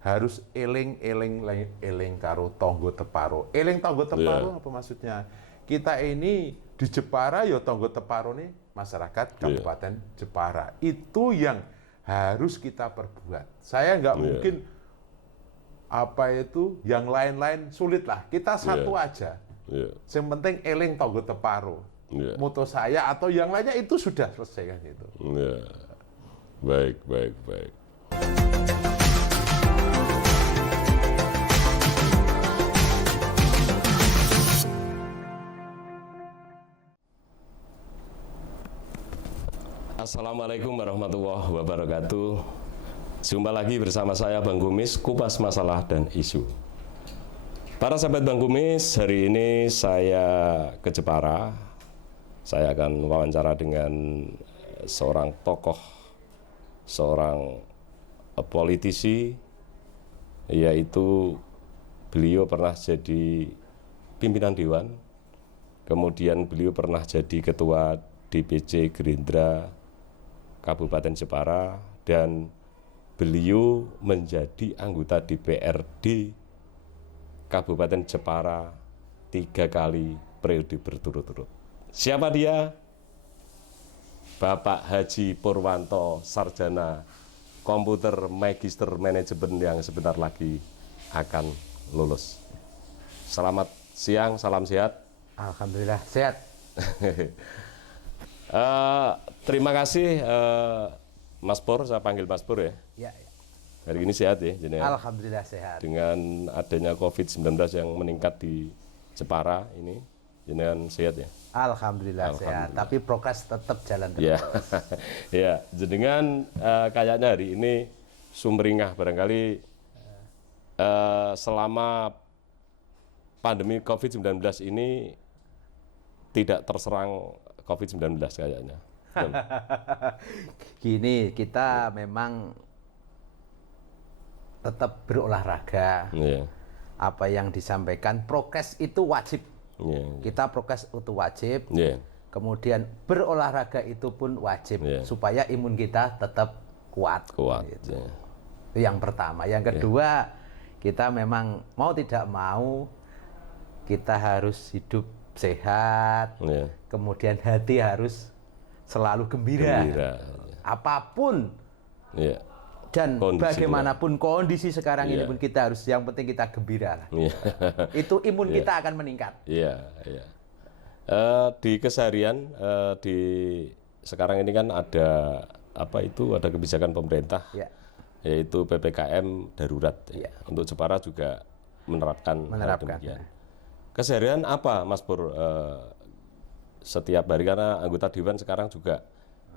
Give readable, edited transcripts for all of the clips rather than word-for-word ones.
harus eling karo tonggo teparo. Eling tonggo teparo apa maksudnya? Kita ini di Jepara ya tonggo teparo nih masyarakat Kabupaten Jepara. Itu yang harus kita perbuat. Saya nggak mungkin apa itu yang lain-lain sulit lah. Kita satu aja. Yang penting eling tonggo teparo. Moto saya atau yang lainnya itu sudah selesai kan itu. Baik. Assalamualaikum warahmatullahi wabarakatuh. Jumpa lagi bersama saya Bang Kumis, kupas masalah dan isu. Para sahabat Bang Kumis, hari ini saya ke Jepara. Saya akan wawancara dengan seorang tokoh, seorang politisi, yaitu beliau pernah jadi pimpinan Dewan, kemudian beliau pernah jadi ketua DPC Gerindra Kabupaten Jepara, dan beliau menjadi anggota DPRD Kabupaten Jepara 3 kali periode berturut-turut. Siapa dia? Bapak Haji Purwanto, sarjana komputer magister manajemen yang sebentar lagi akan lulus. Selamat siang, salam sehat. Alhamdulillah sehat. Terima kasih Mas Pur, saya panggil Mas Pur ya. Ya. Hari ini sehat ya, jenengan? Alhamdulillah sehat. Dengan adanya COVID-19 yang meningkat di Jepara ini, jenengan sehat ya? Alhamdulillah sehat, tapi prokes tetap jalan terus. Ya, ya. Jenengan kayaknya hari ini sumringah barangkali selama pandemi COVID-19 ini tidak terserang COVID-19 kayaknya. Gini, kita memang tetap berolahraga. Apa yang disampaikan prokes itu wajib. Kita prokes itu wajib. Kemudian berolahraga itu pun wajib supaya imun kita tetap kuat. Gitu. Itu yang pertama. Yang kedua, kita memang mau tidak mau kita harus hidup sehat. Kemudian hati harus selalu gembira. Apapun. Dan bagaimanapun kondisi sekarang ini pun kita harus, yang penting kita gembira lah. Itu imun kita akan meningkat. Di keseharian sekarang ini kan ada ada kebijakan pemerintah, yaitu PPKM darurat. Untuk Jepara juga menerapkan. Demikian. Keseharian apa Mas Pur setiap hari, karena anggota Dewan sekarang juga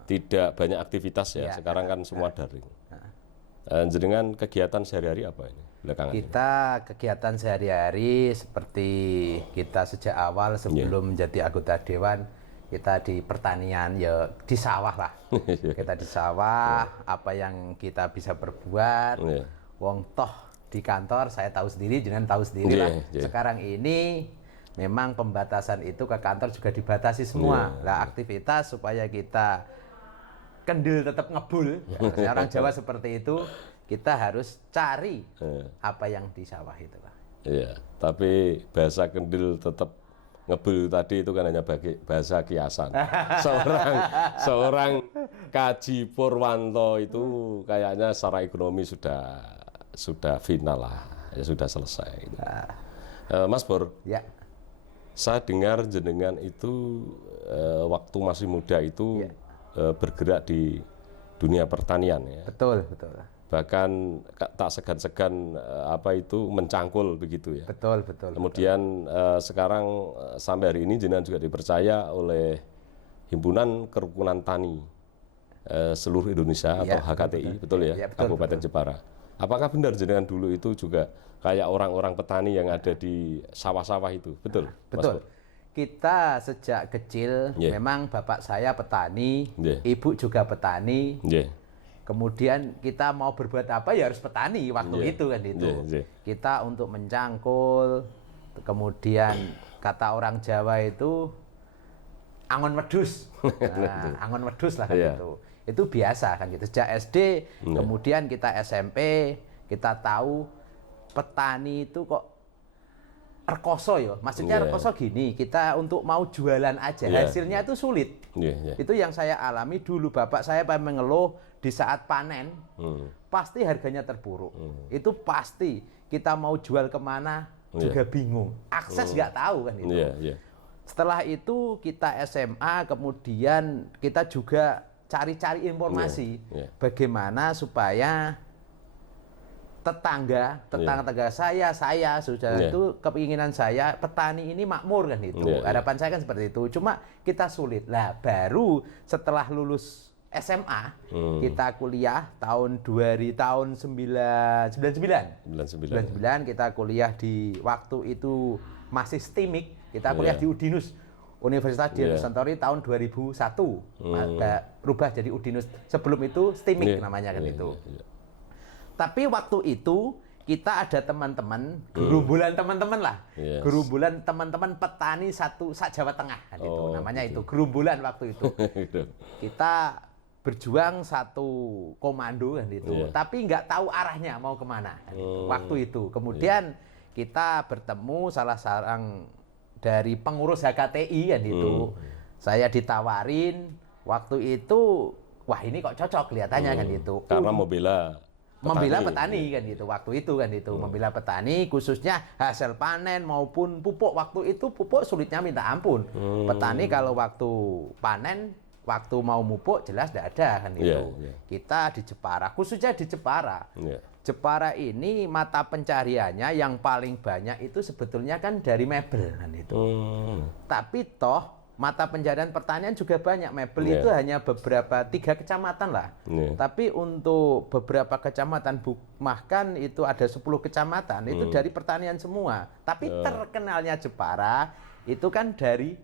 tidak banyak aktivitas ya, sekarang kan semua daring. Jenengan kegiatan sehari-hari apa ini belakangan kita ini? Kegiatan sehari-hari seperti kita sejak awal sebelum menjadi anggota Dewan, kita di pertanian, ya di sawah lah. Kita di sawah, apa yang kita bisa berbuat. Wong toh di kantor saya tahu sendiri, jangan tahu sendiri lah. Sekarang ini memang pembatasan itu ke kantor juga dibatasi semua. Lah aktivitas supaya kita kendil tetap ngebul, orang Jawa seperti itu, kita harus cari apa yang di sawah itu, Pak. Iya, tapi bahasa kendil tetap ngebul tadi itu kan hanya bahasa kiasan. Seorang Kaji Purwanto itu kayaknya secara ekonomi sudah final lah, ya sudah selesai. Gitu. Mas Pur, saya dengar jenengan itu waktu masih muda itu bergerak di dunia pertanian ya. Betul. Bahkan tak segan-segan mencangkul begitu ya. Betul. Kemudian sekarang sampai hari ini jenengan juga dipercaya oleh Himpunan Kerukunan Tani seluruh Indonesia atau HKTI, betul ya, Kabupaten Jepara. Apakah benar jenengan dulu itu juga kayak orang-orang petani yang ada di sawah-sawah itu, betul? Betul. Kita sejak kecil memang bapak saya petani, ibu juga petani. Kemudian kita mau berbuat apa ya harus petani waktu itu kan itu. Kita untuk mencangkul, kemudian kata orang Jawa itu angon wedhus. Angon wedhus lah kan itu. Itu biasa kan gitu. Sejak SD, kemudian kita SMP, Kita tahu petani itu kok rekoso ya. Maksudnya rekoso gini, kita untuk mau jualan aja hasilnya itu sulit. Itu yang saya alami dulu. Bapak saya mengeluh di saat panen, pasti harganya terpuruk. Itu pasti. Kita mau jual kemana juga bingung. Akses nggak tahu kan itu. Setelah itu kita SMA, kemudian kita juga cari-cari informasi bagaimana supaya tetangga saya sudah itu keinginan saya petani ini makmur kan itu. Harapan saya kan seperti itu. Cuma kita sulit. Lah baru setelah lulus SMA kita kuliah tahun 99 kita kuliah di waktu itu masih STIMIK. Kita kuliah di Udinus Universitas Diponegoro tahun 2001. Berubah jadi Udinus. Sebelum itu STIMIK namanya kan itu. Tapi waktu itu kita ada teman-teman, gerombolan teman-teman lah, gerombolan teman-teman petani satu Jawa Tengah kan itu namanya itu gerombolan waktu itu. Kita berjuang satu komando kan itu, tapi nggak tahu arahnya mau kemana kan itu, waktu itu. Kemudian kita bertemu salah seorang dari pengurus HKTI kan itu, saya ditawarin waktu itu, wah ini kok cocok kelihatannya kan itu. Karena membela petani kan gitu waktu itu kan itu membela petani khususnya hasil panen maupun pupuk. Waktu itu pupuk sulitnya minta ampun. Petani kalau waktu panen, waktu mau pupuk jelas tidak ada kan itu. Kita di Jepara, khususnya di Jepara. Jepara ini mata pencariannya yang paling banyak itu sebetulnya kan dari mebel kan itu. Tapi toh mata pencarian pertanian juga banyak. Mebel itu hanya beberapa 3 kecamatan lah. Tapi untuk beberapa kecamatan, bahkan itu ada 10 kecamatan, itu dari pertanian semua. Tapi terkenalnya Jepara itu kan dari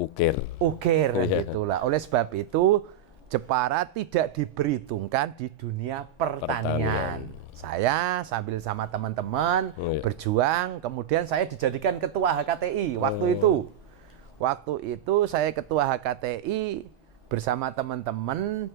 ukir gitulah. Oleh sebab itu Jepara tidak diperhitungkan di dunia pertanian. Saya sambil sama teman-teman berjuang, kemudian saya dijadikan ketua HKTI waktu itu. Waktu itu saya ketua HKTI bersama teman-teman.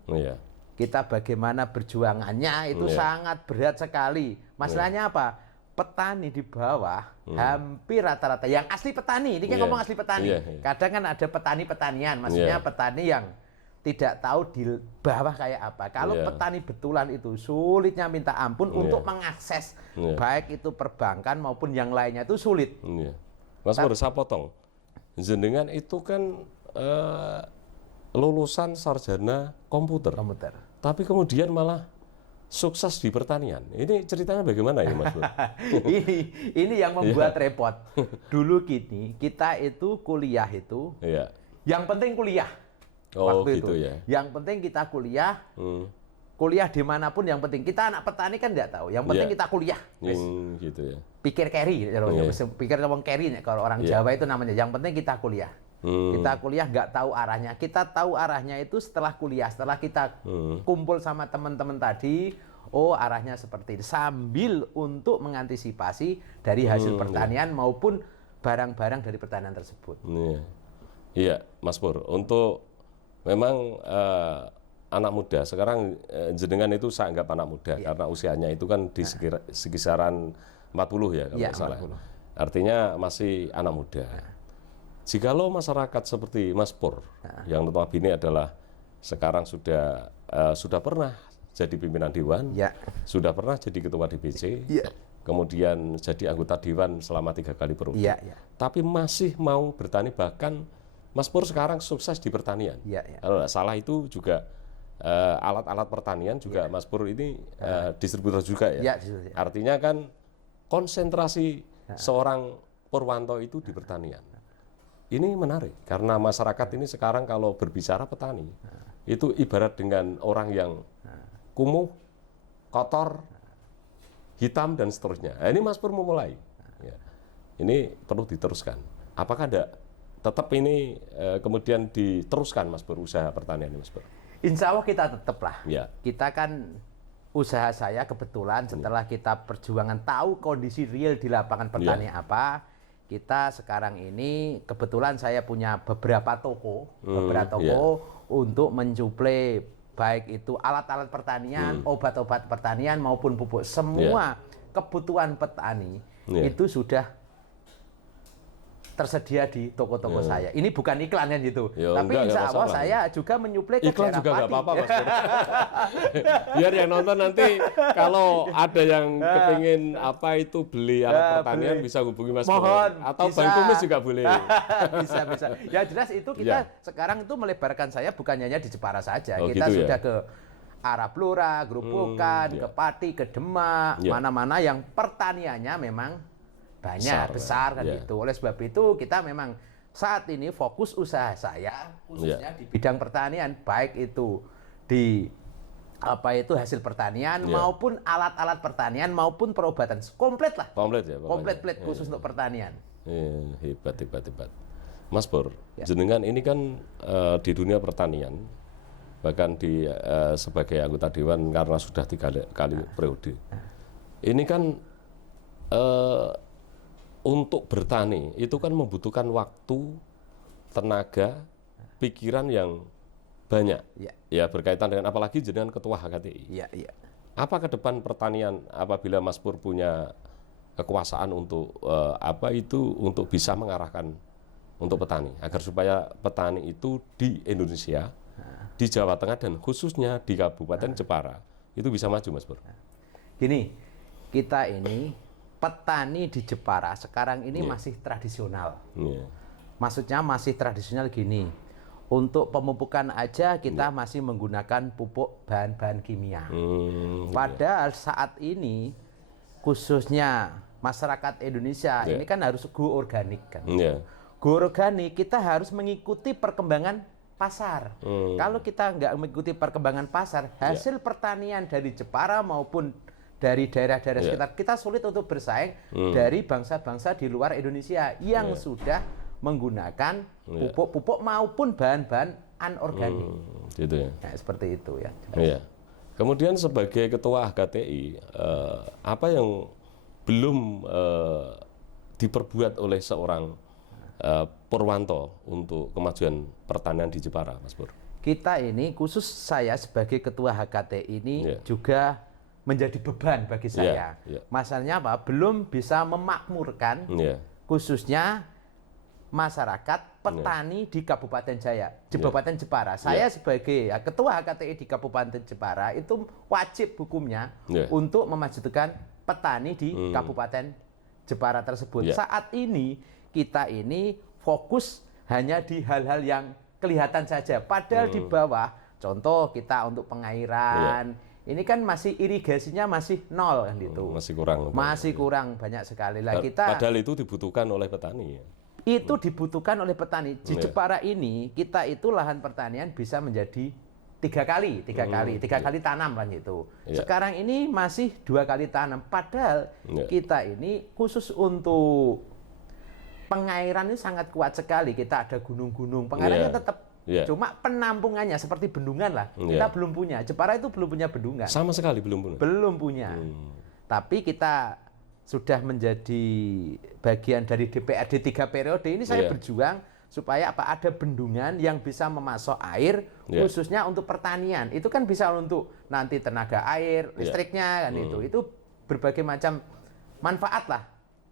Kita bagaimana berjuangannya itu sangat berat sekali. Masalahnya apa? Petani di bawah hampir rata-rata yang asli petani. Ini kan ngomong asli petani. Kadang kan ada petani petanian, maksudnya petani yang tidak tahu di bawah kayak apa. Kalau petani betulan itu sulitnya minta ampun untuk mengakses baik itu perbankan maupun yang lainnya itu sulit. Mas Pur, saya potong. Jenengan itu kan lulusan sarjana komputer. Tapi kemudian malah sukses di pertanian. Ini ceritanya bagaimana ya Mas Pur? ini yang membuat repot. Dulu kita itu kuliah itu, yang penting kuliah. Waktu gitu itu. Yang penting kita kuliah. Kuliah dimanapun yang penting. Kita anak petani kan tidak tahu. Yang penting kita kuliah. Gitu ya. Pikir carry, pikir ngomong carry kalau orang Jawa itu namanya. Yang penting kita kuliah. Kita kuliah nggak tahu arahnya. Kita tahu arahnya itu setelah kuliah, setelah kita kumpul sama teman-teman tadi. Oh arahnya seperti itu. Sambil untuk mengantisipasi dari hasil pertanian maupun barang-barang dari pertanian tersebut. Iya, Mas Pur. Untuk memang anak muda sekarang jenengan itu saya anggap anak muda karena usianya itu kan di sekisaran 40 ya kalau salah. Artinya masih anak muda. Jikalau masyarakat seperti Mas Pur yang notabene adalah sekarang sudah pernah jadi pimpinan dewan, sudah pernah jadi ketua DPC, kemudian jadi anggota dewan selama 3 kali periode, tapi masih mau bertani, bahkan Mas Pur sekarang sukses di pertanian. Kalau tidak salah itu juga alat-alat pertanian juga Mas Pur ini distributor juga ya. Artinya kan konsentrasi seorang Purwanto itu di pertanian. Ini menarik karena masyarakat ini sekarang kalau berbicara petani itu ibarat dengan orang yang kumuh, kotor, hitam dan seterusnya. Nah, ini Mas Pur memulai. Ini perlu diteruskan. Apakah ada tetap ini kemudian diteruskan Mas Pur usaha pertanian ini Mas Pur? Insya Allah kita tetap lah. Kita kan usaha saya kebetulan setelah kita perjuangan tahu kondisi real di lapangan petani apa. Kita sekarang ini kebetulan saya punya beberapa toko untuk mensuplai baik itu alat-alat pertanian, obat-obat pertanian maupun pupuk, semua kebutuhan petani itu sudah tersedia di toko-toko saya. Ini bukan iklan kan gitu. Tapi insya Allah saya juga menyuplai ke iklan daerah juga nggak Pati. apa-apa, Mas Pur. Biar yang nonton nanti kalau ada yang kepingin apa itu beli alat pertanian bisa hubungi Mas Pur. Mohon, Atau bisa. Bang Kumis juga boleh. Bisa. Ya jelas itu kita sekarang itu melebarkan saya bukan hanya di Jepara saja. Oh, Kita gitu sudah ya? ke arah Blora, Gerobokan, ke Pati, ke Demak, mana-mana yang pertaniannya memang banyak, besar kan gitu. Oleh sebab itu kita memang saat ini fokus usaha saya khususnya di bidang pertanian, baik itu di hasil pertanian maupun alat-alat pertanian maupun perobatan, komplit lah. Komplit ya. Komplit khusus untuk pertanian. Hebat. Mas Pur, jenengan ini kan di dunia pertanian, bahkan sebagai anggota dewan karena sudah 3 kali periode. Ini kan untuk bertani itu kan membutuhkan waktu, tenaga, pikiran yang banyak. Ya berkaitan dengan apalagi jenengan ketua HKTI. Apa ke depan pertanian apabila Mas Pur punya kekuasaan untuk untuk bisa mengarahkan untuk petani agar supaya petani itu di Indonesia, di Jawa Tengah dan khususnya di Kabupaten Jepara itu bisa maju, Mas Pur. Gini, kita ini petani di Jepara sekarang ini masih tradisional. Maksudnya masih tradisional gini. Untuk pemupukan aja kita masih menggunakan pupuk bahan-bahan kimia. Padahal saat ini khususnya masyarakat Indonesia ini kan harus go organik kan. Go organik kita harus mengikuti perkembangan pasar. Kalau kita nggak mengikuti perkembangan pasar, hasil pertanian dari Jepara maupun dari daerah-daerah sekitar kita sulit untuk bersaing dari bangsa-bangsa di luar Indonesia yang sudah menggunakan pupuk maupun bahan-bahan anorganik. Gitu ya. Nah, seperti itu ya. Kemudian sebagai ketua HKTI, apa yang belum diperbuat oleh seorang Purwanto untuk kemajuan pertanian di Jepara, Mas Pur? Kita ini khusus saya sebagai ketua HKTI ini juga menjadi beban bagi saya. Masalahnya apa? Belum bisa memakmurkan khususnya masyarakat petani di Kabupaten Kabupaten Jepara. Saya sebagai ketua HKTI di Kabupaten Jepara itu wajib hukumnya untuk memajukan petani di Kabupaten Jepara tersebut. Saat ini kita ini fokus hanya di hal-hal yang kelihatan saja. Padahal di bawah, contoh kita untuk pengairan, ini kan masih irigasinya masih nol kan gitu. Masih kurang banyak sekali lah kita. Padahal itu dibutuhkan oleh petani. Itu dibutuhkan oleh petani. Di Jepara ini kita itu lahan pertanian bisa menjadi 3 kali tanam kan gitu. Sekarang ini masih 2 kali tanam. Padahal kita ini khusus untuk pengairan ini sangat kuat sekali. Kita ada gunung-gunung. Pengairannya tetap. Cuma penampungannya seperti bendungan lah. Kita belum punya. Jepara itu belum punya bendungan. Sama sekali belum punya. Belum punya. Tapi kita sudah menjadi bagian dari DPRD 3 periode ini saya berjuang supaya ada bendungan yang bisa memasok air khususnya untuk pertanian. Itu kan bisa untuk nanti tenaga air, listriknya kan itu berbagai macam manfaat lah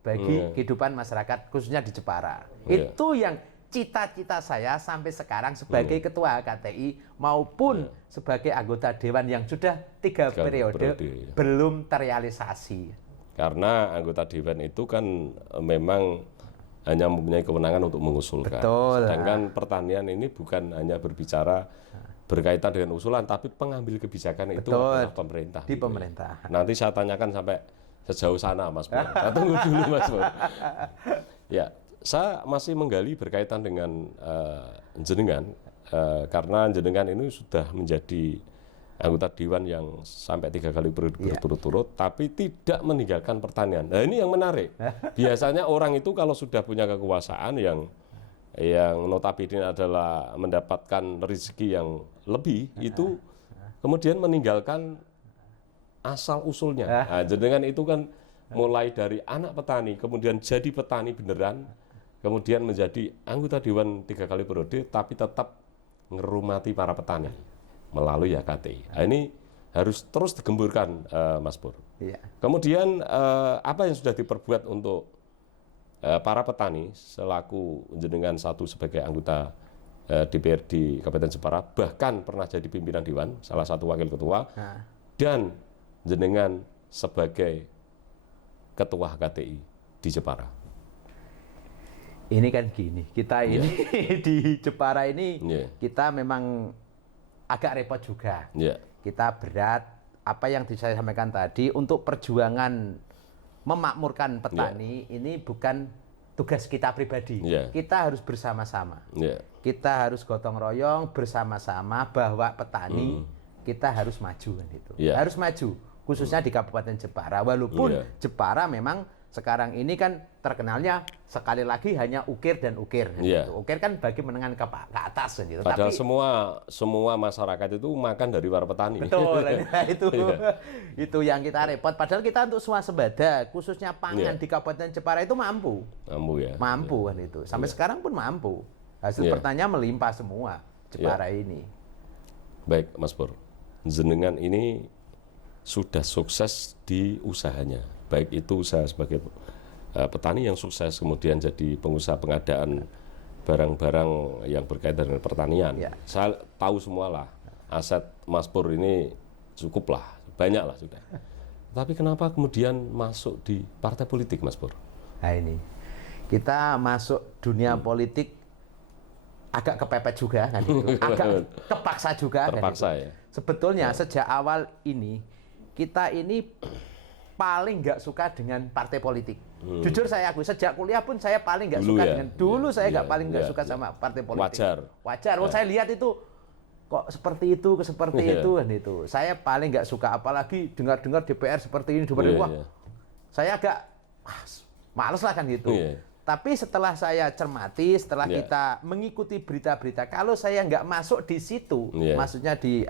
bagi kehidupan masyarakat khususnya di Jepara. Itu yang cita-cita saya sampai sekarang sebagai ketua HKTI maupun sebagai anggota dewan yang sudah 3 periode belum terrealisasi. Karena anggota dewan itu kan memang hanya mempunyai kewenangan untuk mengusulkan. Sedangkan pertanian ini bukan hanya berbicara berkaitan dengan usulan, tapi pengambil kebijakan itu adalah pemerintah. Di pemerintahan. Nanti saya tanyakan sampai sejauh sana, Mas Pur. Saya tunggu dulu, Mas Pur. Ya. Saya masih menggali berkaitan dengan jenengan karena jenengan ini sudah menjadi anggota dewan yang sampai 3 kali berturut-turut, tapi tidak meninggalkan pertanian. Nah ini yang menarik. Biasanya orang itu kalau sudah punya kekuasaan yang notabene adalah mendapatkan rezeki yang lebih, itu kemudian meninggalkan asal usulnya. Nah, jenengan itu kan mulai dari anak petani, kemudian jadi petani beneran, kemudian menjadi anggota dewan 3 kali periode, tapi tetap ngerumati para petani, melalui HKTI. Nah, ini harus terus digemburkan, Mas Pur. Iya. Kemudian apa yang sudah diperbuat untuk para petani selaku jenengan satu sebagai anggota DPRD Kabupaten Jepara, bahkan pernah jadi pimpinan Dewan, salah satu wakil ketua, dan jenengan sebagai ketua HKTI di Jepara. Ini kan gini, kita ini di Jepara ini kita memang agak repot juga. Kita berat, apa yang saya sampaikan tadi, untuk perjuangan memakmurkan petani ini bukan tugas kita pribadi. Kita harus bersama-sama. Kita harus gotong royong bersama-sama bahwa petani kita harus maju kan itu. Harus maju, khususnya di Kabupaten Jepara. Walaupun Jepara memang sekarang ini kan terkenalnya sekali lagi hanya ukir dan ukir. Gitu. Ukir kan bagi menengah ke atas gitu. Padahal semua masyarakat itu makan dari para petani. Betul, itu yang kita repot. Padahal kita untuk swasembada, khususnya pangan di Kabupaten Jepara itu mampu. Mampu kan itu. Sampai sekarang pun mampu. Hasil pertanian melimpah semua Jepara ini. Baik, Mas Pur. Jenengan ini sudah sukses di usahanya. Baik itu usaha sebagai petani yang sukses, kemudian jadi pengusaha pengadaan barang-barang yang berkaitan dengan pertanian. Saya tahu semualah, aset Mas Pur ini cukup lah, banyak lah sudah. Tapi kenapa kemudian masuk di partai politik, Mas Pur? Nah ini, kita masuk dunia politik agak kepepet juga kan itu, agak kepaksa juga. Terpaksa kan itu. Sebetulnya sejak awal ini, kita ini paling nggak suka dengan partai politik. Jujur saya akui, sejak kuliah pun saya paling nggak suka dengan. Dulu saya paling nggak suka sama partai politik. Wajar. Saya lihat itu kok seperti itu, itu kan itu. Saya paling nggak suka, apalagi dengar DPR seperti ini, saya agak males lah kan gitu. Tapi setelah saya cermati, setelah kita mengikuti berita-berita, kalau saya nggak masuk di situ, maksudnya di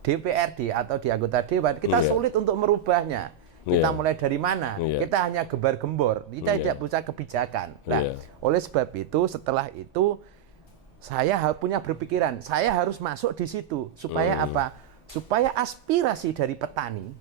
DPRD atau di anggota dewan, kita sulit untuk merubahnya. Kita mulai dari mana? Kita hanya gembar-gembor, kita tidak punya kebijakan. Nah, oleh sebab itu, setelah itu saya punya berpikiran, saya harus masuk di situ supaya apa? Supaya aspirasi dari petani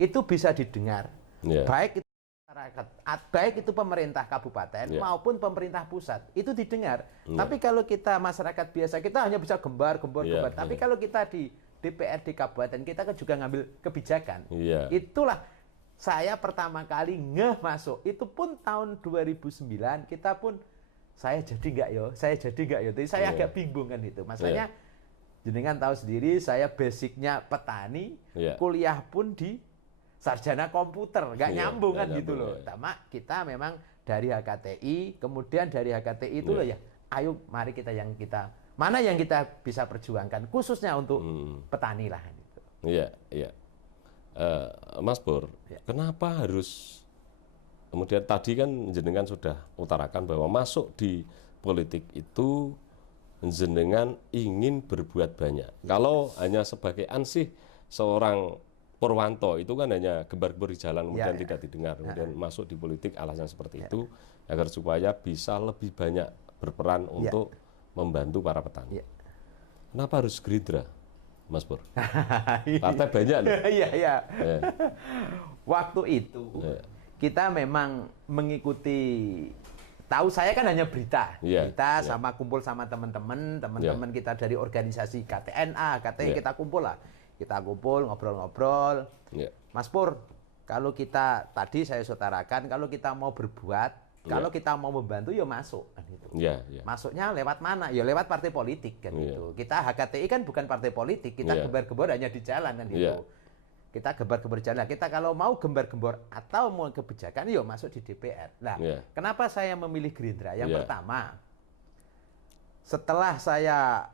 itu bisa didengar, baik itu masyarakat, baik itu pemerintah kabupaten maupun pemerintah pusat itu didengar. Tapi kalau kita masyarakat biasa, kita hanya bisa gembar-gembor. Tapi kalau kita di DPRD kabupaten, kita kan juga ngambil kebijakan. Itulah saya pertama kali masuk, itu pun tahun 2009, kita pun, saya jadi nggak yo. Jadi saya agak bingung kan itu. Masalahnya, jenengan tahu sendiri, saya basicnya petani, kuliah pun di sarjana komputer, nggak nyambung kan gitu loh. Sama kita memang dari HKTI, kemudian dari HKTI itu loh ayo mari mana yang kita bisa perjuangkan, khususnya untuk petani lah gitu. Mas Pur, kenapa harus, kemudian tadi kan jenengan sudah utarakan bahwa masuk di politik itu jenengan ingin berbuat banyak. Kalau hanya sebagai ansih seorang Purwanto itu kan hanya gembar-gembor di jalan, kemudian tidak didengar, kemudian masuk di politik alasan seperti itu agar supaya bisa lebih banyak berperan untuk membantu para petani. Kenapa harus Gerindra, Mas Pur? Partai banyak loh. Waktu itu kita memang mengikuti, tahu saya kan hanya berita, sama kumpul sama teman-teman kita dari organisasi KTNA, KTI, kita kumpul ngobrol-ngobrol. Mas Pur, kalau kita tadi saya utarakan, kalau kita mau berbuat, kalau kita mau membantu, ya masuk kan gitu. Masuknya lewat mana? Ya lewat partai politik kan gitu. Kita HKTI kan bukan partai politik, kita gembar-gembor hanya di jalan kan gitu. Kita gembar-gembor jalan. Kita kalau mau gembar-gembor atau mau kebijakan, ya masuk di DPR. Nah, kenapa saya memilih Gerindra? Yang pertama, setelah saya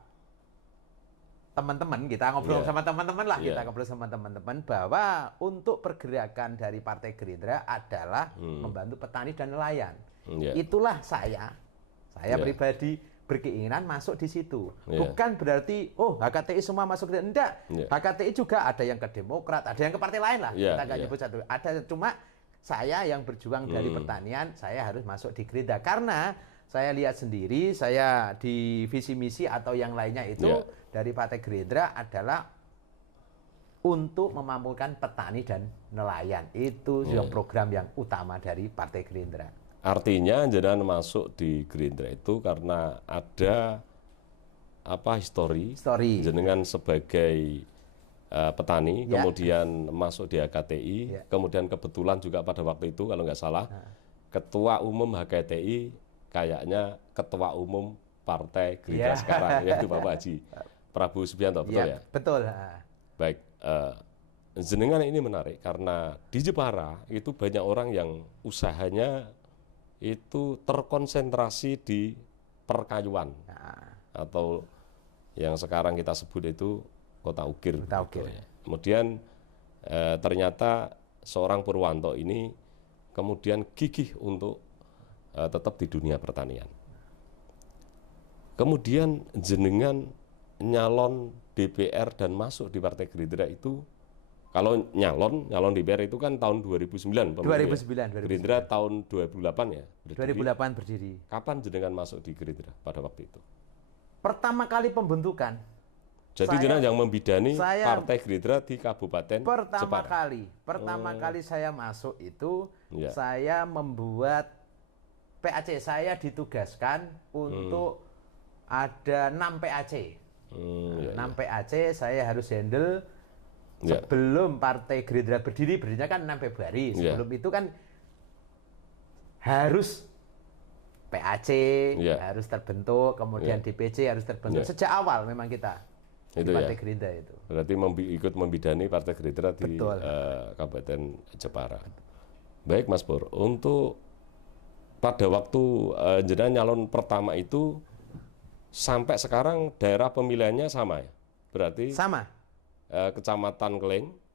teman-teman, kita ngobrol sama teman-teman lah, kita ngobrol sama teman-teman bahwa untuk pergerakan dari Partai Gerindra adalah membantu petani dan nelayan. Itulah saya pribadi berkeinginan masuk di situ. Bukan berarti HKTI semua masuk ke, enggak. HKTI juga ada yang ke Demokrat, ada yang ke partai lain lah. Kita nggak nyebut satu. Ada, cuma saya yang berjuang dari pertanian, saya harus masuk di Gerindra karena saya lihat sendiri, saya di visi misi atau yang lainnya itu dari Partai Gerindra adalah untuk memampukan petani dan nelayan. Itu program yang utama dari Partai Gerindra. Artinya jenengan masuk di Gerindra itu karena ada histori. Jenengan sebagai petani, kemudian masuk di HKTI, kemudian kebetulan juga pada waktu itu kalau nggak salah Ketua Umum HKTI kayaknya Ketua Umum Partai Gerindra sekarang, yaitu Bapak Haji Prabowo Subianto, betul ya? Betul. Baik, jenengan ini menarik karena di Jepara itu banyak orang yang usahanya itu terkonsentrasi di perkayuan atau yang sekarang kita sebut itu Kota Ukir. Ya. Kemudian ternyata seorang Purwanto ini kemudian gigih untuk tetap di dunia pertanian. Kemudian jenengan nyalon DPR dan masuk di Partai Gerindra itu, kalau nyalon DPR itu kan tahun 2009. 2009. Gerindra tahun 2008 ya? 2008 berdiri. Kapan jenengan masuk di Gerindra pada waktu itu? Pertama kali pembentukan. Jadi jenengan yang membidani Partai Gerindra di Kabupaten Jepara. Pertama kali saya masuk itu, saya membuat PAC. Saya ditugaskan untuk ada 6 PAC. 6 PAC saya harus handle sebelum Partai Gerindra berdirinya kan 6 Februari. Sebelum itu kan harus PAC harus terbentuk, kemudian DPC harus terbentuk. Sejak awal memang kita di Partai Gerindra itu. Berarti ikut membidani Partai Gerindra di Kabupaten Jepara. Baik Mas Pur, untuk pada waktu jenengan nyalon pertama itu sampai sekarang daerah pemilihannya sama ya? Berarti sama. Kecamatan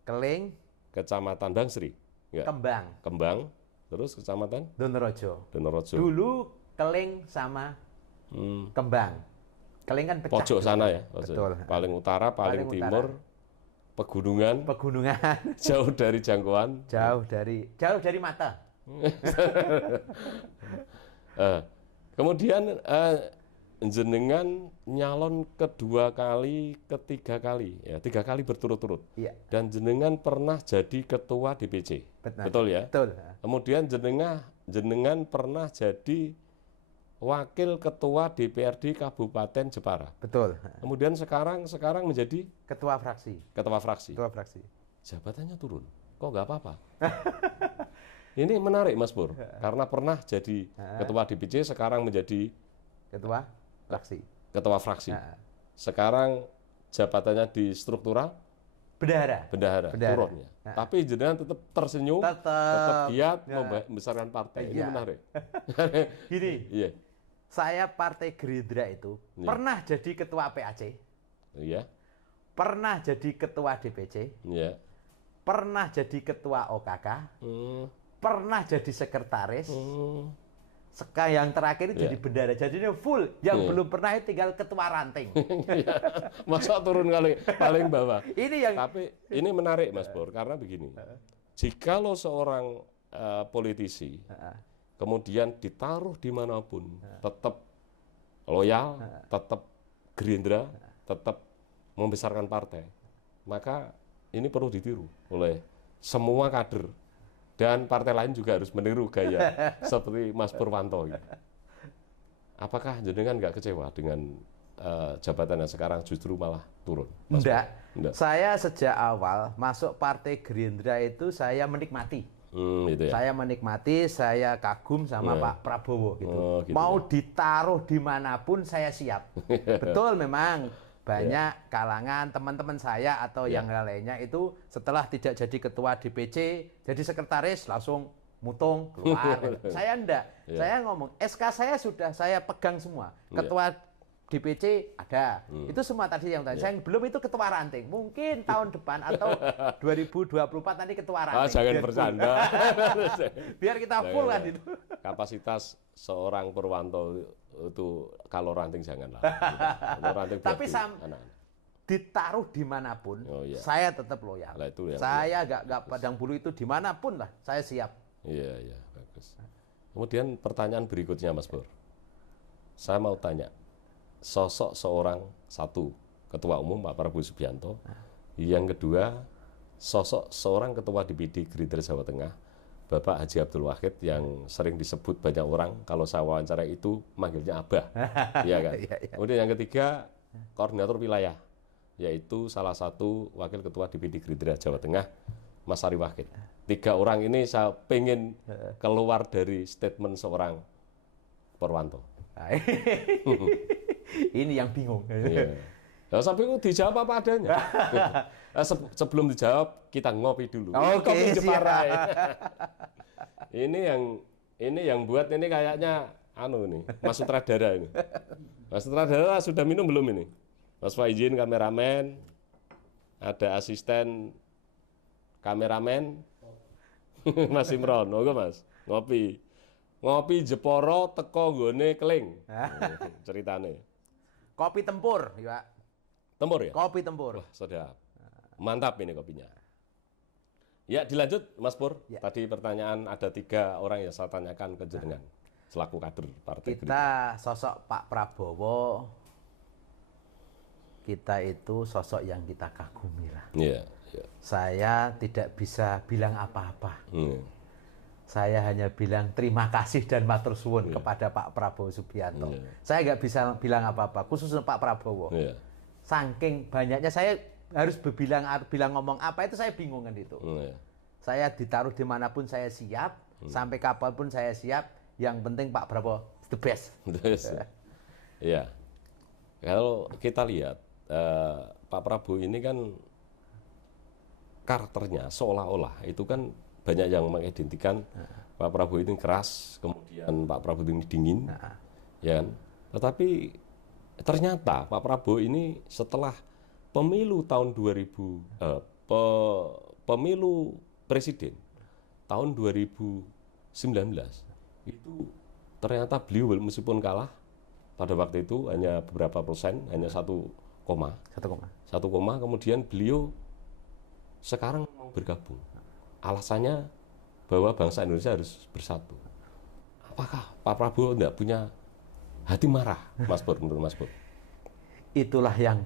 Keling, Kecamatan Bangsri, Kembang, terus Kecamatan Donorejo. Donorejo. Dulu Keling sama Kembang. Keling kan pecah. Pojok sana ya? Betul. Paling utara, paling timur, pegunungan. Jauh dari jangkauan. Jauh dari mata. Kemudian jenengan nyalon kedua kali, ketiga kali, ya 3 kali berturut-turut. Iya. Dan jenengan pernah jadi ketua DPC, betul ya? Betul. Kemudian jenengan pernah jadi wakil ketua DPRD Kabupaten Jepara. Betul. Kemudian sekarang menjadi ketua fraksi. Ketua fraksi. Jabatannya turun, kok nggak apa-apa? Ini menarik Mas Pur, karena pernah jadi ketua DPC, sekarang menjadi ketua fraksi. Sekarang jabatannya di struktural bendahara. Turun ya. Tapi jenengan tetap tersenyum, tetap giat membesarkan partai. Ini menarik. Gini, saya Partai Gerindra itu pernah jadi ketua PAC, pernah jadi ketua DPC, pernah jadi ketua OKK, pernah jadi sekretaris. Yang terakhir jadi bendahara, jadi ini full. Yang belum pernah tinggal ketua ranting. Masa turun paling bawah. Tapi ini menarik Mas Pur, karena begini. Jikalau seorang politisi kemudian ditaruh dimanapun, tetap loyal, tetap Gerindra, tetap membesarkan partai, maka ini perlu ditiru oleh semua kader. Dan partai lain juga harus meniru gaya seperti Mas Purwanto. Apakah jenengan nggak kecewa dengan jabatan yang sekarang justru malah turun? Enggak. Saya sejak awal masuk Partai Gerindra itu saya menikmati. Gitu ya? Saya menikmati, saya kagum sama Pak Prabowo. Gitu. Gitu mau ditaruh dimanapun saya siap. Betul memang. Banyak kalangan teman-teman saya atau yang lainnya itu setelah tidak jadi ketua DPC, jadi sekretaris langsung mutung keluar. Saya enggak. Saya ngomong, SK saya sudah saya pegang semua. Ketua DPC ada. Itu semua tadi yang tadi. Saya belum itu ketua ranting. Mungkin tahun depan atau 2024 nanti ketua ranting. Jangan bercanda. Biar kita full kan itu. Kapasitas seorang Purwanto itu kalau ranting janganlah. Ranting tapi ditaruh dimanapun, saya tetap loyal. Saya nggak padang bulu itu dimanapun lah, saya siap. Iya, bagus. Kemudian pertanyaan berikutnya Mas Pur, saya mau tanya, sosok seorang satu ketua umum Pak Prabowo Subianto, yang kedua sosok seorang ketua DPD Gerindra Jawa Tengah, Bapak Haji Abdul Wahid, yang sering disebut banyak orang kalau saya wawancara itu manggilnya Abah, ya kan. Kemudian yang ketiga, koordinator wilayah, yaitu salah satu wakil ketua DPD Gerindra Jawa Tengah, Mas Ari Wahid. 3 orang ini saya pengen keluar dari statement seorang Purwanto. Ini yang bingung. Iya. Nah, sampai itu dijawab apa adanya. Sebelum dijawab kita ngopi dulu. Oke, Jepara. Ya. Ini yang buat ini kayaknya nih, Mas Sutradara ini. Mas Sutradara sudah minum belum ini? Mas Faizin kameramen, ada asisten kameramen, Mas Imron, oke Mas, ngopi Jepara teko nggone Keling. Ceritane. Kopi tempur, ya. Tempur ya? Kopi tempur. Wah, sedap. Mantap ini kopinya. Ya, dilanjut Mas Pur. Ya. Tadi pertanyaan ada 3 orang yang saya tanyakan ke jenengan selaku kader Partai Gerindra. Kita sosok Pak Prabowo, kita itu sosok yang kita kagumi lah. Iya, iya. Saya tidak bisa bilang apa-apa. Saya hanya bilang terima kasih dan matur suwun kepada Pak Prabowo Subianto. Saya nggak bisa bilang apa-apa, khusus Pak Prabowo. Saking banyaknya saya harus bilang ngomong apa itu saya bingung kan itu. Saya ditaruh dimanapun saya siap, sampai kapanpun saya siap. Yang penting Pak Prabowo the best. Iya. Kalau kita lihat Pak Prabowo ini kan karakternya seolah-olah itu kan banyak yang mengidentikan Pak Prabowo ini keras, kemudian Pak Prabowo ini dingin, ya kan? Tetapi ternyata Pak Prabowo ini setelah pemilu tahun 2000, pemilu presiden tahun 2019 itu ternyata beliau meskipun kalah pada waktu itu hanya beberapa persen, hanya 1 koma, kemudian beliau sekarang mau bergabung. Alasannya bahwa bangsa Indonesia harus bersatu. Apakah Pak Prabowo tidak punya hati marah, Mas Pur, menurut Mas Pur? Itulah yang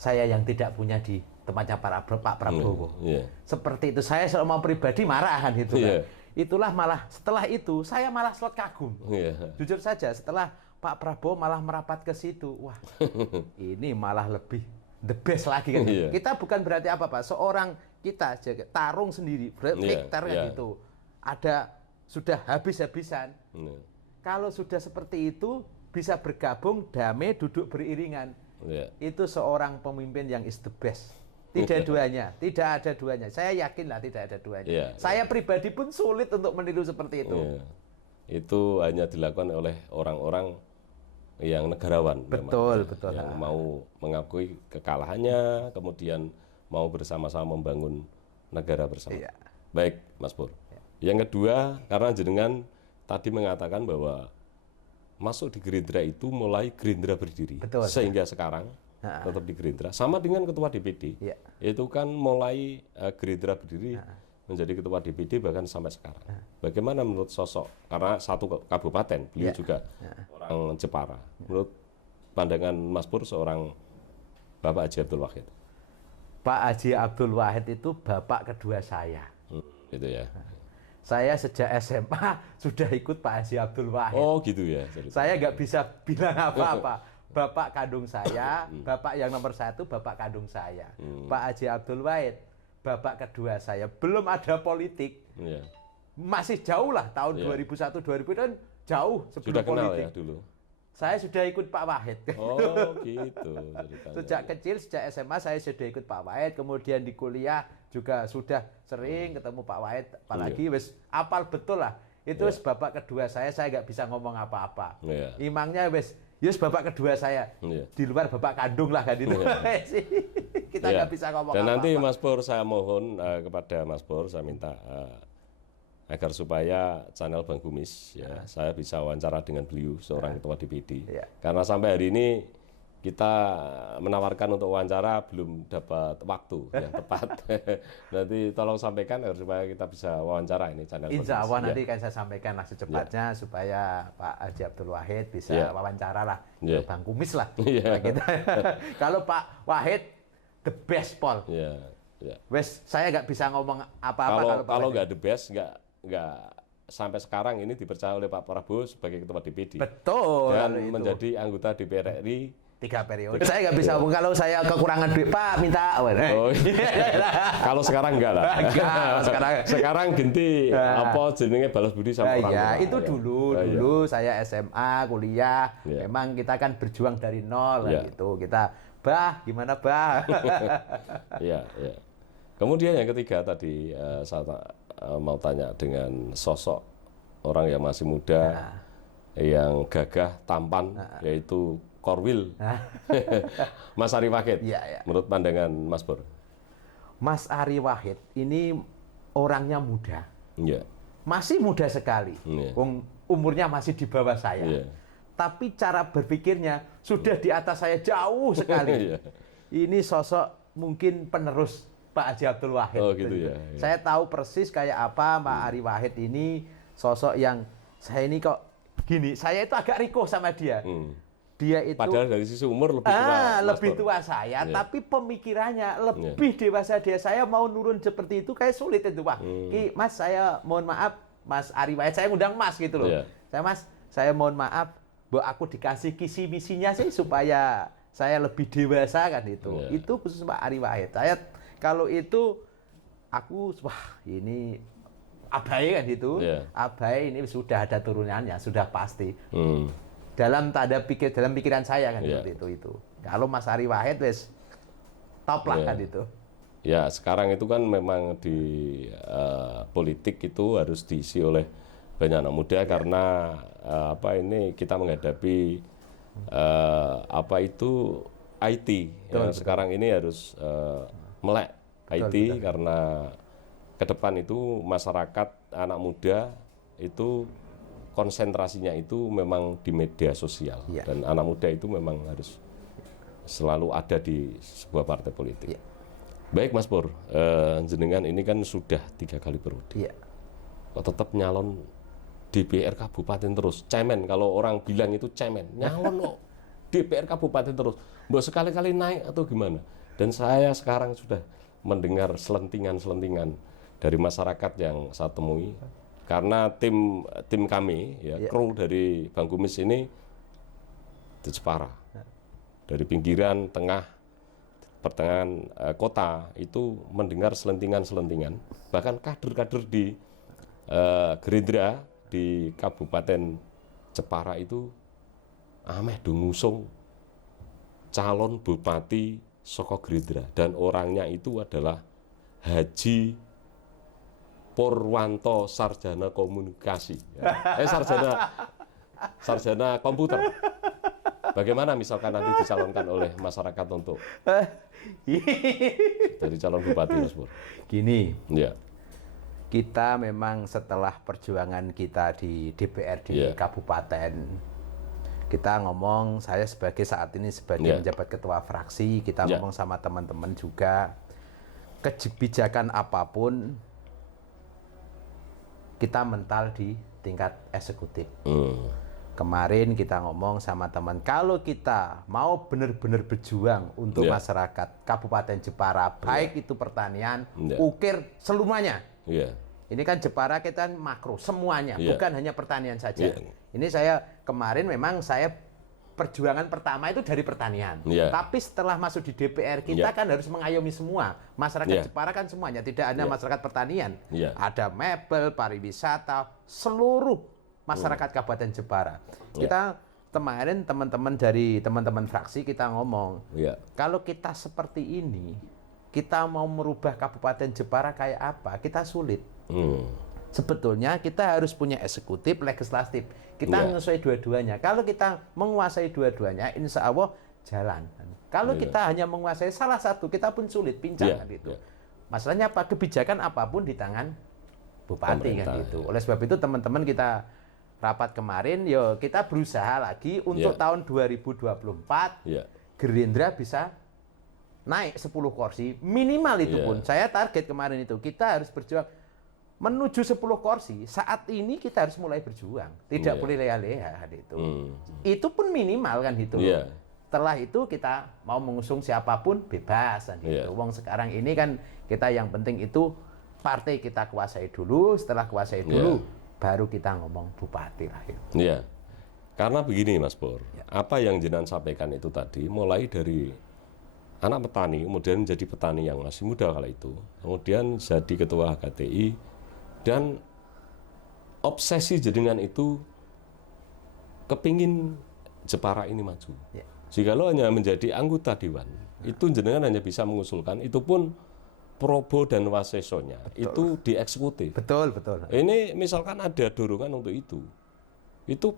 saya yang tidak punya di tempatnya Pak Prabowo. Seperti itu, saya selama pribadi marah kan itu kan. Itulah malah setelah itu saya malah selalu kagum. Jujur saja setelah Pak Prabowo malah merapat ke situ, wah ini malah lebih the best lagi kan. Kita bukan berarti apa-apa, seorang kita tarung sendiri, victor kan gitu. Ada sudah habis-habisan. Kalau sudah seperti itu bisa bergabung, damai, duduk beriringan. Itu seorang pemimpin yang is the best. Tidak duanya, tidak ada duanya. Saya yakinlah tidak ada duanya. Saya pribadi pun sulit untuk meniru seperti itu. Itu hanya dilakukan oleh orang-orang yang negarawan, betul. Yang mau mengakui kekalahannya, kemudian mau bersama-sama membangun negara bersama. Baik, Mas Pur. Yang kedua, karena jenengan tadi mengatakan bahwa masuk di Gerindra itu mulai Gerindra berdiri, sehingga sekarang tetap di Gerindra. Sama dengan ketua DPD, itu kan mulai Gerindra berdiri menjadi ketua DPD bahkan sampai sekarang. Bagaimana menurut sosok, karena satu kabupaten, beliau juga orang Jepara. Menurut pandangan Mas Pur, seorang Bapak Haji Abdul Wahid. Pak Haji Abdul Wahid itu bapak kedua saya. Gitu ya. Saya sejak SMA sudah ikut Pak Haji Abdul Wahid. Oh gitu ya. Saya nggak bisa bilang apa-apa. Bapak kandung saya, bapak yang nomor 1, bapak kandung saya. Pak Haji Abdul Wahid, bapak kedua saya. Belum ada politik. Masih jauh lah, tahun 2001-2000 kan jauh sebelum sudah kenal politik. Ya dulu? Saya sudah ikut Pak Wahid. Oh gitu. Sejak kecil, sejak SMA saya sudah ikut Pak Wahid. Kemudian di kuliah juga sudah sering ketemu Pak Wahid. Apalagi wis apal betul lah. Itu wis bapak kedua saya nggak bisa ngomong apa-apa. Imangnya wis bapak kedua saya. Di luar bapak kandung lah kan itu. Kita nggak bisa ngomong apa-apa. Dan nanti Mas Pur, saya mohon kepada Mas Pur, saya minta agar supaya channel Bang Kumis saya bisa wawancara dengan beliau, seorang ketua DPD. Karena sampai hari ini kita menawarkan untuk wawancara belum dapat waktu yang tepat. Nanti tolong sampaikan agar supaya kita bisa wawancara ini channel. Insya Allah nanti kan saya sampaikan lah secepatnya supaya Pak Haji Abdul Wahid bisa wawancara lah ke Bang Kumis lah. Nah, kita. Kalau Pak Wahid the best Pol. Wes, saya nggak bisa ngomong apa-apa kalau nggak the best, nggak sampai sekarang ini dipercaya oleh Pak Prabowo sebagai Ketua DPD. Betul. Dan menjadi anggota DPR RI 3 periode. Saya nggak bisa ngomong kalau saya kekurangan duit, Pak minta. Oh, kalau sekarang enggak lah. Sekarang ganti apa jenenge balas budi sama orang tua. Ya, itu dulu saya SMA, kuliah, memang kita kan berjuang dari nol gitu. Kita, gimana Iya. Kemudian yang ketiga tadi saya mau tanya dengan sosok orang yang masih muda, yang gagah, tampan, yaitu Korwil, Mas Ari Wahid. Menurut pandangan Mas Bor? Mas Ari Wahid ini orangnya muda, masih muda sekali, umurnya masih di bawah saya, tapi cara berpikirnya sudah di atas saya jauh sekali. Ini sosok mungkin penerus Pak Haji Abdul Wahid. Oh, gitu ya. Saya tahu persis kayak apa Pak Ari Wahid ini, sosok yang saya ini kok gini, saya itu agak rikuh sama dia. Dia itu padahal dari sisi umur lebih tua saya, tapi pemikirannya lebih dewasa dia. Saya mau nurun seperti itu kayak sulit itu, Pak. Mas, saya mohon maaf, Mas Ari Wahid, saya ngundang Mas gitu loh. Saya mohon maaf, aku dikasih kisi misinya sih supaya saya lebih dewasa kan itu. Itu khusus Pak Ari Wahid. Saya kalau itu aku ini Abai kan itu. Abai ini sudah ada turunannya, sudah pasti. Dalam pikiran saya kan seperti itu. Kalau Mas Ari Wahid wes top lah kan itu. Ya, sekarang itu kan memang di politik itu harus diisi oleh banyak anak muda karena ini kita menghadapi IT. Sekarang ini harus melek IT karena ke depan itu masyarakat anak muda itu konsentrasinya itu memang di media sosial dan anak muda itu memang harus selalu ada di sebuah partai politik. Baik Mas Pur, jenengan ini kan sudah 3 kali periode. Kok tetap nyalon DPR Kabupaten terus, cemen kalau orang bilang itu cemen, nyalon kok DPR Kabupaten terus, mbak sekali-kali naik atau gimana? Dan saya sekarang sudah mendengar selentingan-selentingan dari masyarakat yang saya temui. Karena tim kami, kru dari Bang Kumis ini di Jepara, dari pinggiran, tengah, pertengahan kota itu mendengar selentingan-selentingan, bahkan kader-kader di Gerindra di Kabupaten Jepara itu ameh ngusung calon bupati saka Gerindra dan orangnya itu adalah Haji Purwanto Sarjana Komunikasi, sarjana komputer. Bagaimana misalkan nanti dicalonkan oleh masyarakat untuk jadi calon bupati, Mas Pur? Gini, kita memang setelah perjuangan kita di DPR di kabupaten, kita ngomong, saya saat ini sebagai menjabat ketua fraksi, kita ngomong sama teman-teman juga, kebijakan apapun kita mental di tingkat eksekutif. Kemarin kita ngomong sama teman, kalau kita mau benar-benar berjuang untuk masyarakat Kabupaten Jepara, baik itu pertanian, ukir, semuanya. Ini kan Jepara kita makro, semuanya, bukan hanya pertanian saja. Ini saya kemarin memang perjuangan pertama itu dari pertanian. Tapi setelah masuk di DPR, kita kan harus mengayomi semua. Masyarakat Jepara kan semuanya, tidak hanya masyarakat pertanian. Ada mebel, pariwisata, seluruh masyarakat Kabupaten Jepara. Kita kemarin teman-teman fraksi kita ngomong, kalau kita seperti ini, kita mau merubah Kabupaten Jepara kayak apa, kita sulit. Sebetulnya kita harus punya eksekutif, legislatif. Kita menguasai dua-duanya. Kalau kita menguasai dua-duanya, insya Allah jalan. Kalau kita hanya menguasai salah satu, kita pun sulit, pincang kan gitu. Masalahnya apa? Kebijakan apapun di tangan bupati kan gitu. Oleh sebab itu teman-teman kita rapat kemarin, kita berusaha lagi untuk tahun 2024 Gerindra bisa naik 10 kursi minimal itu pun. Saya target kemarin itu kita harus berjuang menuju 10 kursi. Saat ini kita harus mulai berjuang, tidak boleh leha-leha itu. Itu pun minimal kan itu. setelah itu kita mau mengusung siapapun bebas kan gitu. Wong sekarang ini kan kita yang penting itu partai kita kuasai dulu, setelah kuasai dulu baru kita ngomong bupati lah itu. Iya. Karena begini Mas Pur, apa yang jenengan sampaikan itu tadi mulai dari anak petani, kemudian jadi petani yang masih muda kala itu, kemudian jadi ketua HKTI, dan obsesi jenengan itu kepingin Jepara ini maju. Jika lo hanya menjadi anggota dewan, itu jenengan hanya bisa mengusulkan, itu pun Probo dan Wasesonya itu di eksekutif. Betul. Ini misalkan ada dorongan untuk itu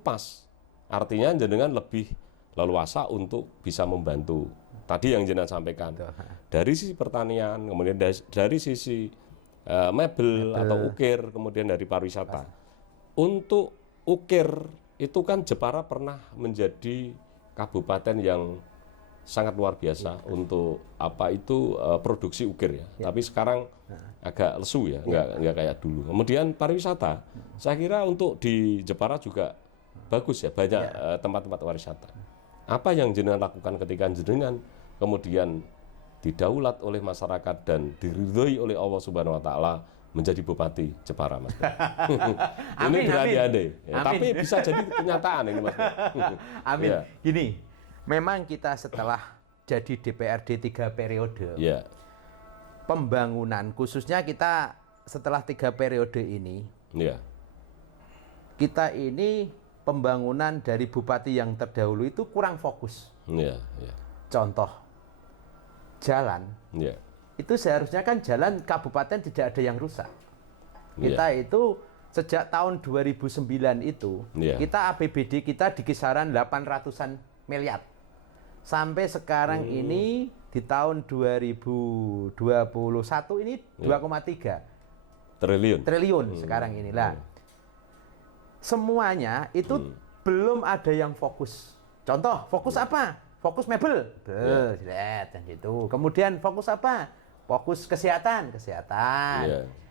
pas. Artinya jenengan lebih leluasa untuk bisa membantu. Tadi yang jenengan sampaikan, dari sisi pertanian, kemudian dari sisi mebel atau ukir, kemudian dari pariwisata. Untuk ukir itu kan Jepara pernah menjadi kabupaten yang sangat luar biasa untuk produksi ukir ya. Tapi sekarang agak lesu ya, nggak kayak dulu. Kemudian pariwisata, saya kira untuk di Jepara juga bagus ya, banyak tempat-tempat pariwisata. Apa yang jenengan lakukan ketika jenengan kemudian didaulat oleh masyarakat dan diridhoi oleh Allah Subhanahu Wa Taala menjadi bupati Jepara, Mas. Ini berandai-andai, tapi bisa jadi kenyataan ini, Mas. Amin. Gini, memang kita setelah jadi DPRD 3 periode, pembangunan khususnya kita setelah 3 periode ini, kita ini pembangunan dari bupati yang terdahulu itu kurang fokus. Contoh, jalan. Itu seharusnya kan jalan kabupaten tidak ada yang rusak. Kita itu sejak tahun 2009 itu, kita APBD kita di kisaran 800-an miliar. Sampai sekarang ini di tahun 2021 ini 2,3 triliun sekarang inilah. Semuanya itu belum ada yang fokus. Contoh, fokus apa? Fokus mebel. Lihat gitu. Kemudian fokus apa? Fokus kesehatan.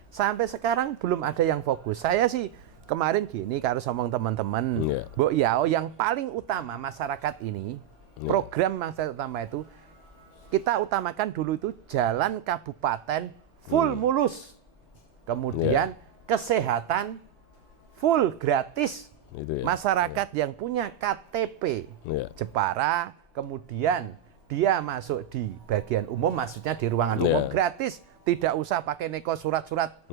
Sampai sekarang belum ada yang fokus. Saya sih kemarin gini kalau ngomong teman-teman, Mbok Yao, yang paling utama masyarakat ini, program masyarakat utama itu kita utamakan dulu itu jalan kabupaten full mulus. Kemudian kesehatan full gratis. Masyarakat yang punya KTP Jepara, kemudian dia masuk di bagian umum, maksudnya di ruangan umum gratis, tidak usah pakai neko surat-surat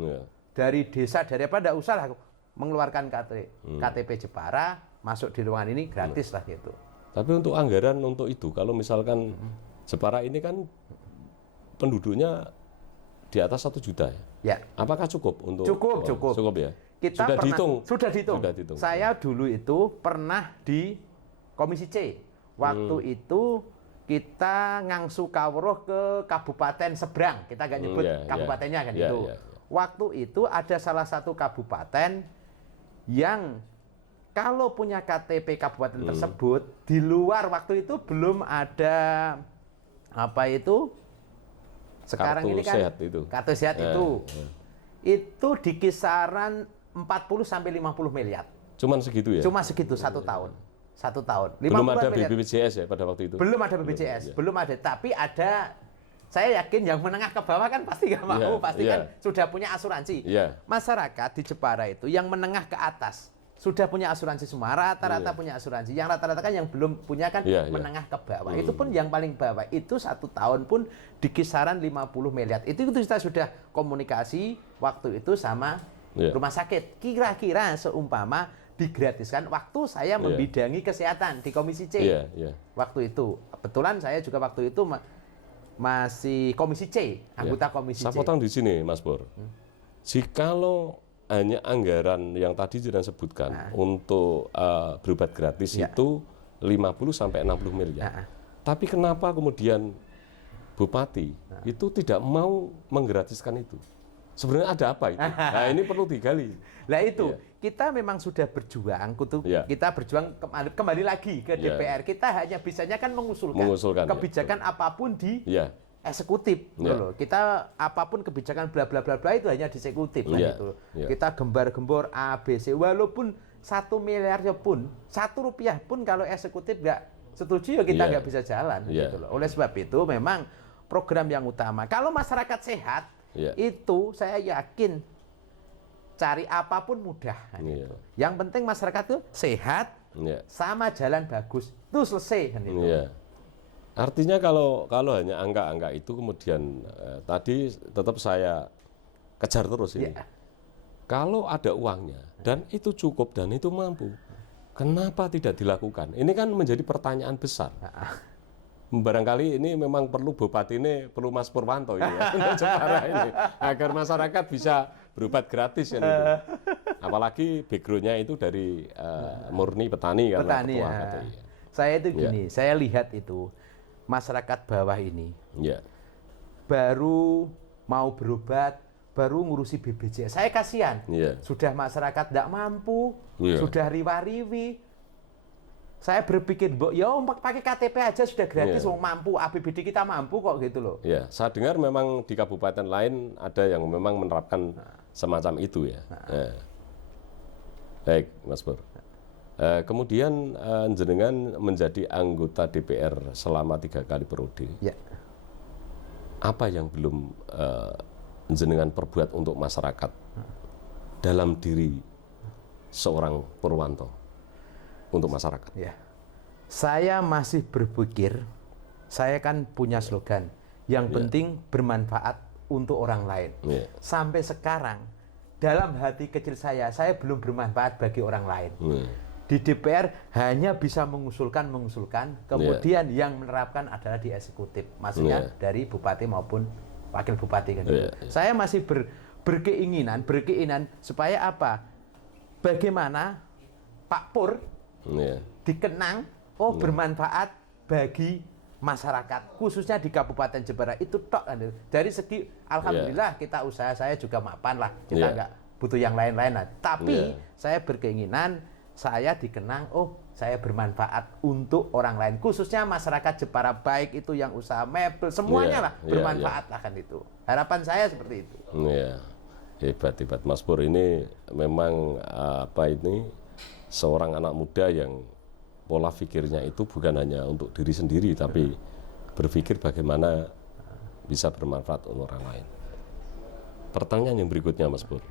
dari desa, dari apa, tidak usah lah mengeluarkan KTP Jepara, masuk di ruangan ini gratis lah gitu. Tapi untuk anggaran untuk itu, kalau misalkan Jepara ini kan penduduknya di atas 1 juta ya? Apakah cukup untuk? Cukup ya? Kita sudah dihitung. Saya dulu itu pernah di Komisi C. Waktu itu kita ngangsu kawruh ke kabupaten seberang. Kita nggak nyebut kabupatennya kan itu. Waktu itu ada salah satu kabupaten yang kalau punya KTP kabupaten tersebut, di luar waktu itu belum ada sekarang kartu ini kan sehat itu. Kartu sehat itu di kisaran 40 sampai 50 miliar. Cuman segitu ya? Cuma segitu 1 tahun. 1 tahun. Belum ada BPJS ya pada waktu itu? Belum ada BPJS, belum ada. Tapi ada, saya yakin yang menengah ke bawah kan pasti nggak mau, pasti kan sudah punya asuransi. Masyarakat di Jepara itu yang menengah ke atas sudah punya asuransi semua, rata-rata punya asuransi. Yang rata-rata kan yang belum punya kan menengah ke bawah. Itu pun yang paling bawah itu 1 tahun pun di kisaran 50 miliar. Itu kita sudah komunikasi waktu itu sama rumah sakit. Kira-kira seumpama digratiskan waktu saya membidangi kesehatan di Komisi C. Waktu itu kebetulan saya juga waktu itu masih Komisi C, anggota Komisi C. Saya potong di sini, Mas Pur. Jikalau hanya anggaran yang tadi jenengan sebutkan untuk berobat gratis itu 50 sampai 60 miliar. Tapi kenapa kemudian Bupati itu tidak mau menggratiskan itu? Sebenarnya ada apa itu? Nah, ini perlu digali. Lah itu, kita memang sudah berjuang, kita berjuang kembali lagi ke DPR. Kita hanya bisanya kan mengusulkan kebijakan apapun di eksekutif. Loh. Kita apapun kebijakan bla bla bla bla itu hanya di eksekutif. Gitu. Kita gembar-gembor A, B, C, walaupun 1 miliarnya pun, 1 rupiah pun kalau eksekutif nggak setuju ya kita nggak bisa jalan gitu loh. Oleh sebab itu memang program yang utama. Kalau masyarakat sehat itu saya yakin cari apapun mudah. Gitu. Yang penting masyarakat itu sehat sama jalan bagus itu selesai. Gitu. Artinya kalau hanya angka-angka itu kemudian tadi tetap saya kejar terus ini. Kalau ada uangnya dan itu cukup dan itu mampu, kenapa tidak dilakukan? Ini kan menjadi pertanyaan besar. Barangkali ini memang perlu Bupati ini, perlu Mas Purwanto ini ya, untuk Jepara ini, agar masyarakat bisa berobat gratis kan itu. Apalagi background-nya itu dari murni petani kan. Petani ya. Saya itu gini, saya lihat itu masyarakat bawah ini baru mau berobat, baru ngurusi BPJS. Saya kasihan. Sudah masyarakat tidak mampu, sudah riwa-riwi. Saya berpikir, ya pakai KTP aja sudah gratis, mampu, APBD kita mampu kok gitu loh. Saya dengar memang di kabupaten lain ada yang memang menerapkan semacam itu ya. Baik, Mas Pur. Kemudian jenengan menjadi anggota DPR selama 3 kali periode. Apa yang belum jenengan perbuat untuk masyarakat dalam diri seorang Purwanto untuk masyarakat? Saya masih berpikir, saya kan punya slogan, yang penting bermanfaat untuk orang lain. Sampai sekarang, dalam hati kecil saya belum bermanfaat bagi orang lain. Di DPR hanya bisa mengusulkan, kemudian yang menerapkan adalah di eksekutif, maksudnya dari bupati maupun wakil bupati kan. Saya masih berkeinginan supaya apa? Bagaimana Pak Pur dikenang bermanfaat bagi masyarakat, khususnya di Kabupaten Jepara itu tok kan. Dari segi alhamdulillah kita usaha saya juga mapan lah, kita nggak butuh yang lain-lain lah. Tapi saya berkeinginan saya dikenang, saya bermanfaat untuk orang lain, khususnya masyarakat Jepara, baik itu yang usaha mebel, semuanya lah bermanfaat lah kan itu. Harapan saya seperti itu. Hebat Mas Pur ini memang seorang anak muda yang pola pikirnya itu bukan hanya untuk diri sendiri, tapi berpikir bagaimana bisa bermanfaat untuk orang lain. Pertanyaan yang berikutnya, Mas Pur.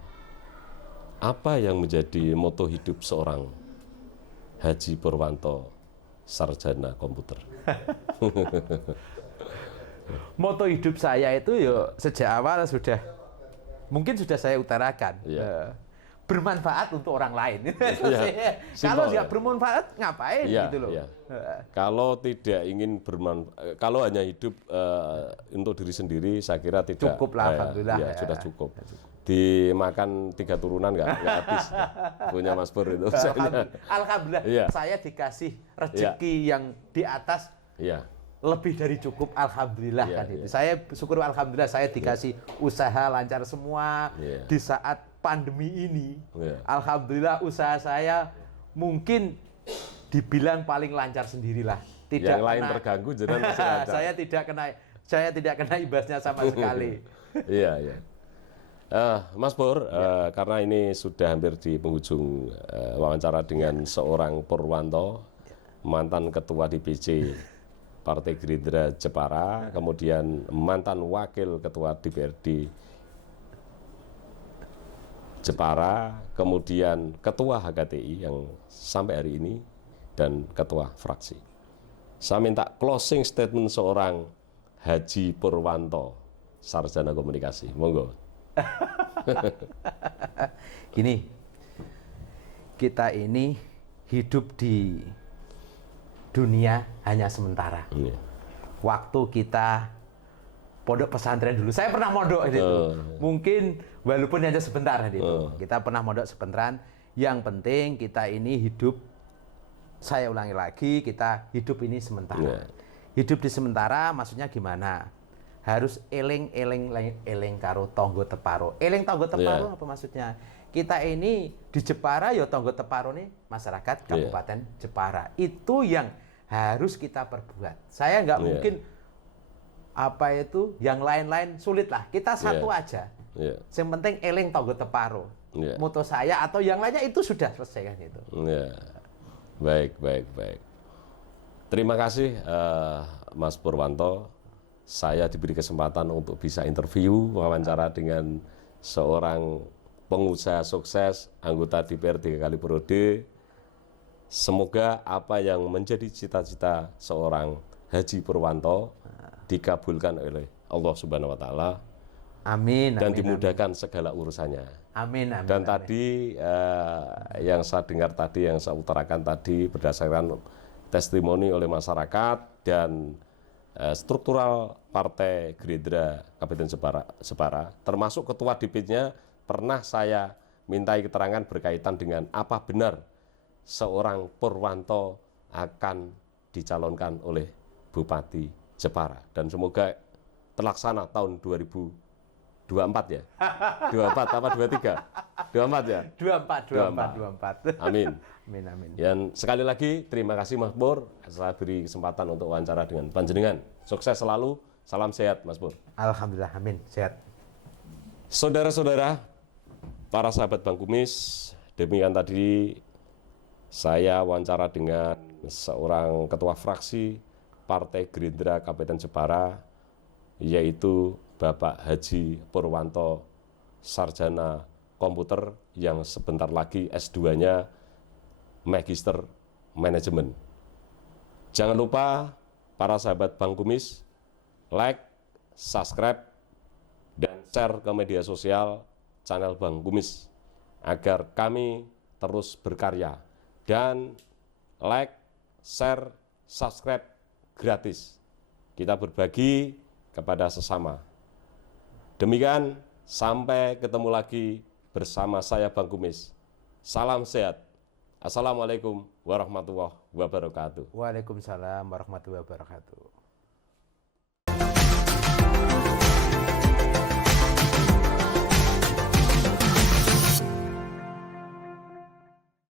Apa yang menjadi moto hidup seorang Haji Purwanto, sarjana komputer? Moto hidup saya itu sejak awal mungkin sudah saya utarakan. Bermanfaat untuk orang lain. Kalau nggak bermanfaat ngapain gitu loh. Kalau tidak ingin bermanfaat, kalau hanya hidup untuk diri sendiri, saya kira tidak cukup lah, alhamdulillah. Sudah cukup. Dimakan 3 turunan nggak habis punya Mas Pur itu. Alhamdulillah saya dikasih rezeki yang di atas lebih dari cukup, alhamdulillah kan itu. Saya syukur alhamdulillah saya dikasih usaha lancar semua di saat pandemi ini. Alhamdulillah usaha saya mungkin dibilang paling lancar sendirilah. Tidak yang lain terganggu jenengan masih lancar. Saya tidak kena imbasnya sama sekali. Mas Pur, karena ini sudah hampir di penghujung wawancara dengan seorang Purwanto, mantan ketua DPC Partai Gerindra Jepara, kemudian mantan wakil ketua DPRD Jepara, kemudian ketua HKTI yang sampai hari ini, dan ketua fraksi. Saya minta closing statement seorang Haji Purwanto, sarjana komunikasi. Monggo. Gini, kita ini hidup di dunia hanya sementara. Waktu kita pondok pesantren dulu, saya pernah mondok gitu. Mungkin walaupun hanya sebentar gitu. Kita pernah mondok sebentar. Yang penting kita ini hidup, saya ulangi lagi, kita hidup ini sementara. Hidup di sementara maksudnya gimana? Harus eling karo tonggo teparo. Eling tonggo teparo apa maksudnya? Kita ini di Jepara tonggo teparo nih masyarakat Kabupaten Jepara. Itu yang harus kita perbuat. Saya nggak mungkin yang lain-lain sulit lah. Kita satu aja. Yang penting eling tonggo teparo. Moto saya atau yang lainnya itu sudah selesai kan itu. Baik. Terima kasih Mas Purwanto. Saya diberi kesempatan untuk bisa interview, wawancara dengan seorang pengusaha sukses, anggota DPR 3 kali periode. Semoga apa yang menjadi cita-cita seorang Haji Purwanto dikabulkan oleh Allah Subhanahu wa taala. Amin. Dan dimudahkan segala urusannya. Amin. Dan tadi yang saya dengar tadi, yang saya utarakan tadi berdasarkan testimoni oleh masyarakat dan struktural Partai Gerindra Kabupaten Jepara, termasuk ketua DPD-nya, pernah saya mintai keterangan berkaitan dengan apa benar seorang Purwanto akan dicalonkan oleh Bupati Jepara. Dan semoga terlaksana tahun 2024 ya? 24 apa 23? 24 ya? 24. Amin. Amin. Dan sekali lagi terima kasih Mas Pur, saya beri kesempatan untuk wawancara dengan panjenengan. Sukses selalu, salam sehat Mas Pur. Alhamdulillah, amin, sehat. Saudara-saudara, para sahabat Bang Kumis, demikian tadi saya wawancara dengan seorang ketua fraksi Partai Gerindra Kabupaten Jepara, yaitu Bapak Haji Purwanto, sarjana komputer yang sebentar lagi S2-nya Magister Manajemen. Jangan lupa para sahabat Bang Kumis, like, subscribe, dan share ke media sosial channel Bang Kumis agar kami terus berkarya. Dan like, share, subscribe gratis. Kita berbagi kepada sesama. Demikian, sampai ketemu lagi bersama saya Bang Kumis. Salam sehat. Assalamualaikum warahmatullahi wabarakatuh. Waalaikumsalam warahmatullahi wabarakatuh.